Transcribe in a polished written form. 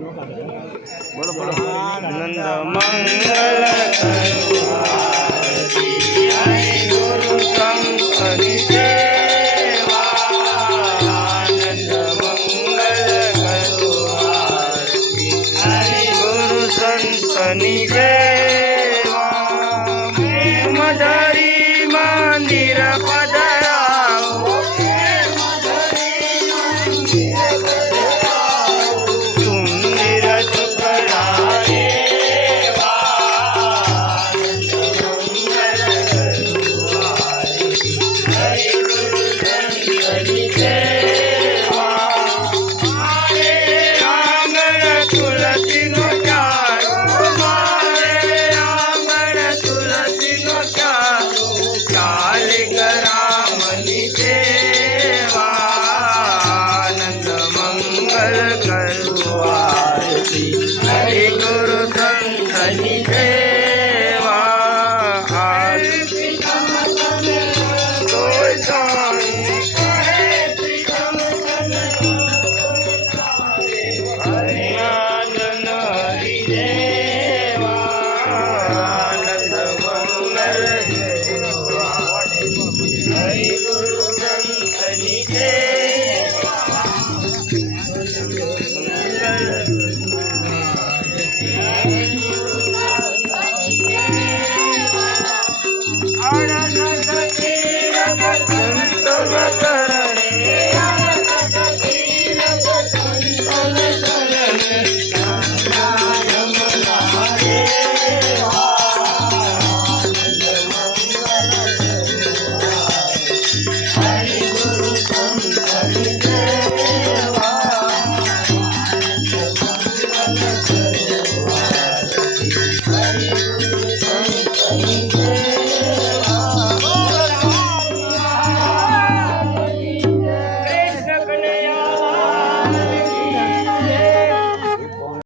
बोलो बोलो नंद मंगल करुआरती गुरु शंकरी देवा नंद मंगल करुआरती गुरु शंकरी देवा मधुरी मंदिर पधराओ हरि गुरु शंकरी देवा हरि आनंद हरि देवा आनंद मंगल हरि गुरु शंकरी देवा करणे